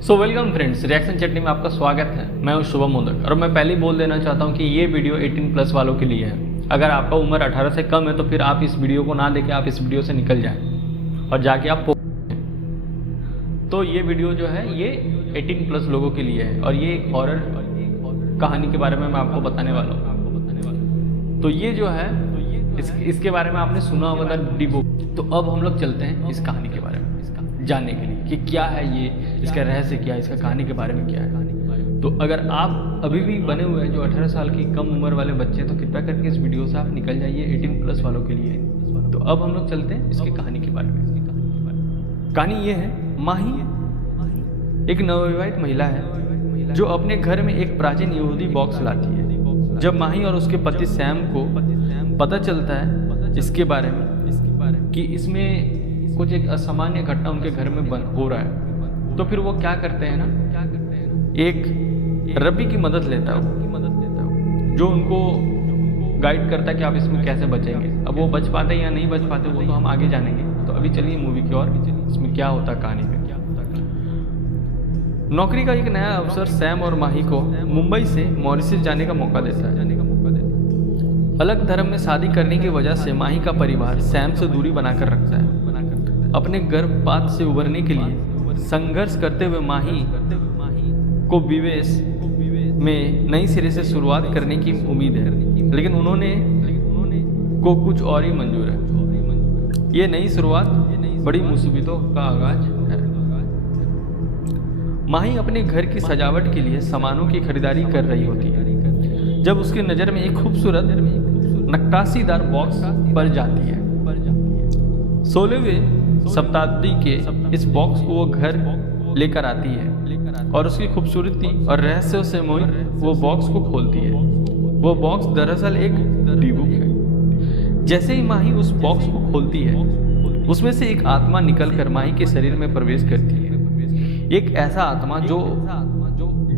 Welcome friends, reaction चटनी में आपका स्वागत है। मैं हूं शुभम मोदक और मैं पहले ही बोल देना चाहता हूं कि ये वीडियो 18 प्लस वालों के लिए है। अगर आपका उम्र 18 से कम है तो फिर आप इस वीडियो को ना देखें, आप इस वीडियो से निकल जाएं और जाके आप तो ये वीडियो जो है ये 18 प्लस लोगों के लिए है और ये एक हॉरर कहानी के बारे में मैं आपको बताने वाला हूँ। तो ये जो है इसके बारे में आपने सुना होगा द डी बुक। तो अब हम लोग चलते हैं इस कहानी के बारे में जानने के लिए कि क्या है ये, इसका रहस्य क्या है, इसका कहानी के बारे में क्या है। तो अगर आप अभी भी बने हुए हैं जो 18 साल की कम उम्र वाले बच्चे हैं तो कृपया करके इस वीडियो से आप निकल जाइए, 18 प्लस वालों के लिए। तो अब हम लोग चलते हैं इसकी कहानी के बारे में। कहानी ये है, माही एक नवविवाहित महिला है जो अपने घर में एक प्राचीन यहूदी बॉक्स लाती है। जब माही और उसके पति सैम को पता चलता है इसके बारे में कि इसमें कुछ एक असामान्य घटना उनके घर में हो रहा है, तो फिर वो क्या करते हैं ना, एक रब्बी की मदद लेता है जो उनको गाइड करता है कि आप इसमें कैसे बचेंगे। अब वो बच पाते या नहीं बच पाते वो तो हम आगे जानेंगे। तो अभी चलिए मूवी की ओर, इसमें क्या होता है कहानी में। नौकरी का एक नया अवसर सैम और माही को मुंबई से मॉरिशस जाने का मौका देता है। अलग धर्म में शादी करने की वजह से माही का परिवार सैम से दूरी बनाकर रखता है। अपने गर्भपात से उबरने के लिए संघर्ष करते हुए माही को विवेश में नई सिरे से शुरुआत करने की उम्मीद है, लेकिन उन्होंने को कुछ और ही मंजूर है। ये नई शुरुआत बड़ी मुसीबतों का आगाज है। माही अपने घर की सजावट के लिए सामानों की खरीदारी कर रही होती है जब उसकी नज़र में एक खूबसूरत नक्काशीदार बॉक्स पर जाती है। 16वें शताब्दी के इस बॉक्स को वो घर लेकर आती है और उसकी खूबसूरती और रहस्यों से मोहित वो बॉक्स को खोलती है। वो बॉक्स दरअसल एक डी बुक है। जैसे ही माही उस बॉक्स को खोलती है उसमें से एक आत्मा निकलकर माही के शरीर में प्रवेश करती है। एक ऐसा आत्मा जो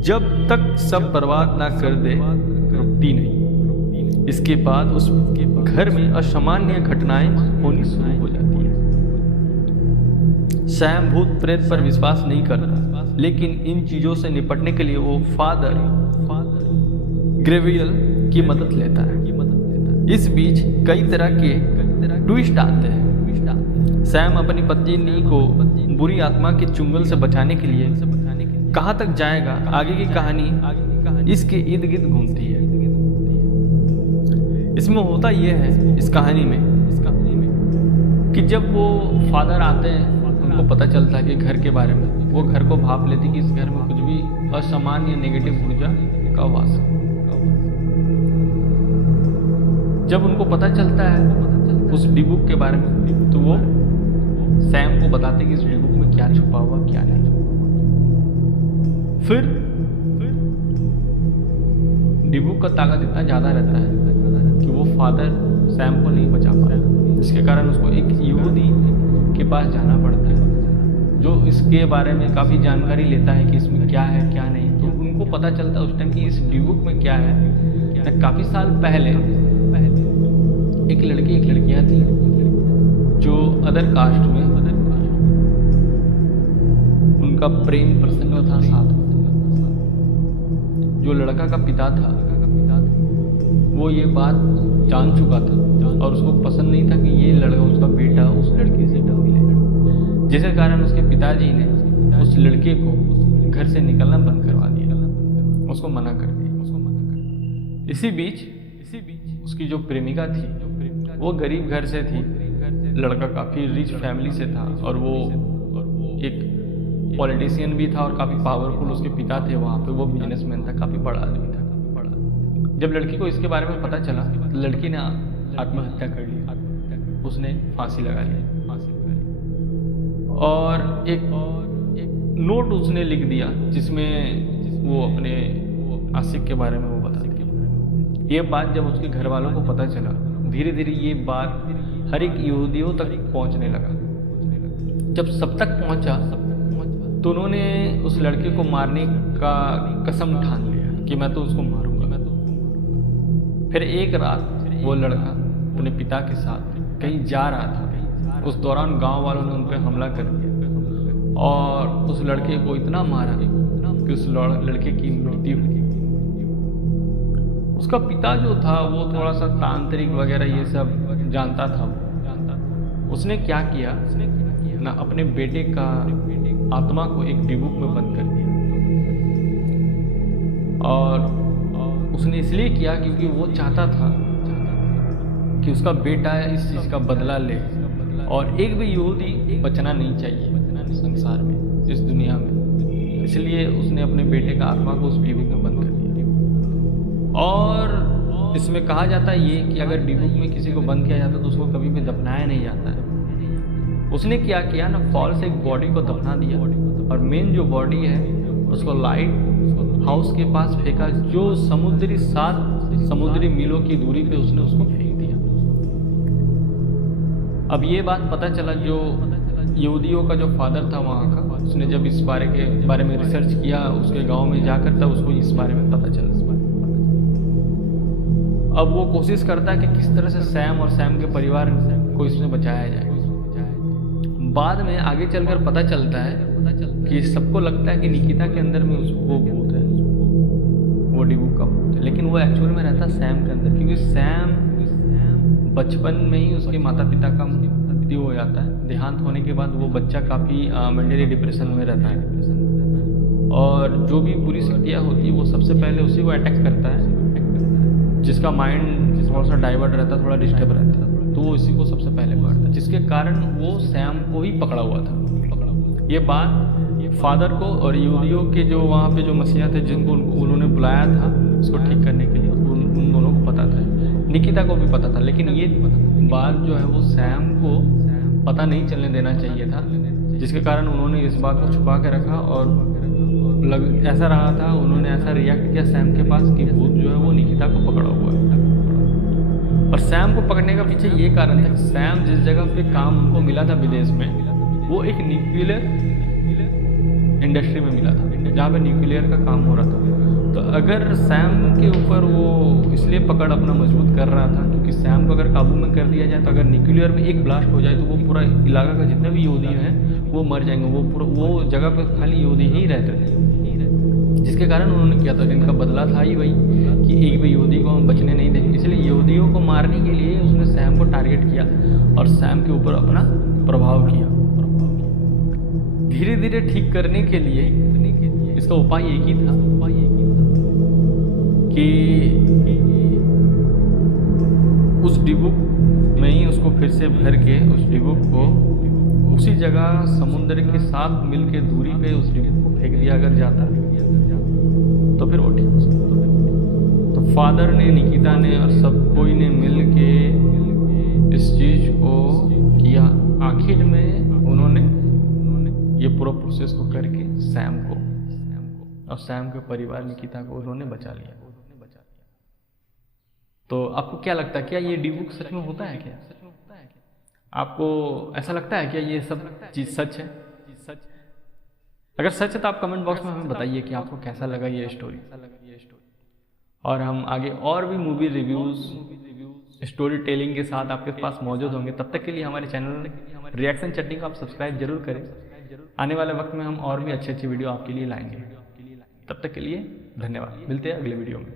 जब तक सब बर्बाद ना कर दे रुकती नहीं। इसके बाद उस घर में असामान्य घटनाएं होनी शुरू हो जाती है। सैम भूत प्रेत पर विश्वास नहीं करता, लेकिन इन चीजों से निपटने के लिए वो फादर ग्रेवियल की मदद लेता है। इस बीच कई तरह के ट्विस्ट आते हैं। सैम अपनी पत्नी को बुरी आत्मा के चुंगल से बचाने के लिए कहां तक जाएगा, आगे की कहानी इसके इर्द गिर्द घूमती है। इसमें होता यह है इस कहानी में कि जब वो फादर आते हैं उनको पता चलता है कि घर के बारे में, वो घर को भाप लेती कि इस घर में कुछ भी असामान्य नेगेटिव ऊर्जा का वास है। जब उनको पता चलता है उस डी बुक के बारे में तो वो सैम को बताते कि इस डी बुक में क्या छुपा हुआ क्या नहीं। फिर डी बुक का ताकत इतना ज़्यादा रहता है कि वो फादर सैम को नहीं बचा पाया। इसके कारण उसको एक यहूदी के पास जाना पड़ता है जो इसके बारे में काफ़ी जानकारी लेता है कि इसमें क्या है क्या नहीं। तो उनको पता चलता है उस टाइम कि इस डी बुक में क्या है। काफ़ी साल पहले एक लड़कियाँ थी जो अदर कास्ट में उनका प्रेम प्रसंग था साथ में। जो लड़का का पिता था वो ये बात जान चुका था और उसको पसंद नहीं था कि ये लड़का उसका बेटा उस लड़की से मिले, जिसके कारण उसके पिताजी ने उस लड़के को घर से निकलना बंद करवा दिया, उसको मना कर दिया। इसी बीच उसकी जो प्रेमिका थी वो गरीब घर से थी, लड़का काफ़ी रिच फैमिली से था और वो एक पॉलिटिशियन भी था और काफ़ी पावरफुल उसके पिता थे वहाँ पे, वो बिजनेसमैन था, काफ़ी बड़ा आदमी था। जब लड़की को इसके बारे में पता चला तो लड़की ने आत्महत्या कर ली, उसने फांसी लगा ली और एक नोट उसने लिख दिया जिसमें वो अपने आशिक के बारे में वो बताती। ये बात जब उसके घर वालों को पता चला, धीरे धीरे ये बात हर एक यहूदियों तक पहुंचने लगा। जब सब तक पहुंचा तो उन्होंने उस लड़के को मारने का कसम ठान लिया कि मैं तो उसको मारूंगा। फिर एक रात वो लड़का अपने पिता के साथ कहीं जा रहा था, उस दौरान गांव वालों ने उन पर हमला कर दिया और उस लड़के को इतना मारा कि उस लड़के की मृत्यु हुई। उसका पिता जो था वो थोड़ा सा तांत्रिक वगैरह ये सब जानता था। उसने क्या किया ना, अपने बेटे का आत्मा को एक डिबुक में बंद कर दिया। और उसने इसलिए किया क्योंकि वो चाहता था कि उसका बेटा इस चीज़ का बदला ले, और एक भी यहूदी बचना नहीं चाहिए संसार में, इस दुनिया में। इसलिए उसने अपने बेटे का आत्मा को उस डिबुक में बंद कर दिया। और इसमें कहा जाता है ये कि अगर डिबुक में किसी को बंद किया जाता तो उसको कभी भी दफनाया नहीं जाता है। उसने क्या किया ना, फॉल से एक बॉडी को दफना दिया, और मेन जो बॉडी है उसको लाइट हाउस के पास फेंका, जो समुद्री 7 समुद्री मीलों की दूरी पे उसने उसको फेंक दिया। अब ये बात पता चला, जो यहूदियों का जो फादर था वहाँ का, उसने जब इस बारे में रिसर्च किया उसके गांव में जाकर, तब उसको इस बारे में पता चला। अब वो कोशिश करता है कि किस तरह से सैम और सैम के परिवार को इसमें बचाया जाए। बाद में आगे चलकर पता चलता है कि सबको लगता है कि निकिता के अंदर में वो भूत है, वो डिबुक का भूत है, लेकिन वो एक्चुअल में रहता सैम के अंदर, क्योंकि सैम बचपन में ही उसके माता पिता का मृत्यु हो जाता है। देहांत होने के बाद वो बच्चा काफ़ी मेंटली डिप्रेशन में रहता है, और जो भी बुरी शक्तियाँ होती है वो सबसे पहले उसी को अटैक करता है, जिसका माइंड थोड़ा सा डाइवर्ट रहता है, थोड़ा डिस्टर्ब रहता है, तो वो इसी को सबसे पहले पकड़ता है, जिसके कारण वो सैम को ही पकड़ा हुआ था। ये बात फादर को और यहूदियों के जो वहाँ पे जो मसीहा थे जिनको उन्होंने बुलाया था इसको ठीक करने के लिए, उन दोनों को पता था, निकिता को भी पता था, लेकिन ये बात जो है वो सैम को पता नहीं चलने देना चाहिए था, जिसके कारण उन्होंने इस बात को छुपा के रखा। और ऐसा रहा था, उन्होंने ऐसा रिएक्ट किया सैम के पास कि भूत जो है वो निकिता को पकड़ा हुआ है। और सैम को पकड़ने का पीछे ये कारण था कि सैम जिस जगह पे काम उनको मिला था विदेश में, वो एक न्यूक्लियर इंडस्ट्री में मिला था, जहाँ पे न्यूक्लियर का काम हो रहा था। तो अगर सैम के ऊपर वो इसलिए पकड़ अपना मजबूत कर रहा था क्योंकि सैम को अगर काबू में कर दिया जाए तो अगर न्यूक्लियर में एक ब्लास्ट हो जाए तो वो पूरा इलाका का जितने भी यहूदी हैं वो मर जाएंगे। वो जगह पे खाली यहूदी ही रहते थे, जिसके कारण उन्होंने किया था। इनका बदला था ही वही कि एक भी यहूदी को हम बचने नहीं देंगे। इसलिए यहूदियों को मारने के लिए उसने सैम को टारगेट किया और सैम के ऊपर अपना प्रभाव किया। धीरे धीरे ठीक करने के लिए इसका उपाय एक ही था कि उस डिबुक में ही उसको फिर से भर के उस डिबुक को उसी जगह समुद्र के 7 मील के दूरी पे उस डिबुक को फेंक दिया अगर जाता तो फिर वो ठीक हो सकता। तो फादर ने, निकिता ने और सब कोई ने मिल के इस चीज को किया। आखिर में उन्होंने ये पूरा प्रोसेस को करके सैम को और सैम के परिवार निकिता को उन्होंने बचा लिया। तो आपको क्या लगता है, क्या ये डिबुक सच में होता है? क्या आपको ऐसा लगता है क्या ये सब चीज़ सच है? अगर सच है तो आप कमेंट बॉक्स में हमें बताइए कि आपको कैसा लगा ये स्टोरी। और हम आगे और भी मूवी रिव्यूज स्टोरी टेलिंग के साथ आपके पास मौजूद होंगे। तब तक के लिए हमारे चैनल रिएक्शन चटनी को आप सब्सक्राइब जरूर करें। आने वाले वक्त में हम और भी अच्छी वीडियो आपके लिए लाएंगे। तब तक के लिए धन्यवाद। मिलते हैं अगले वीडियो में।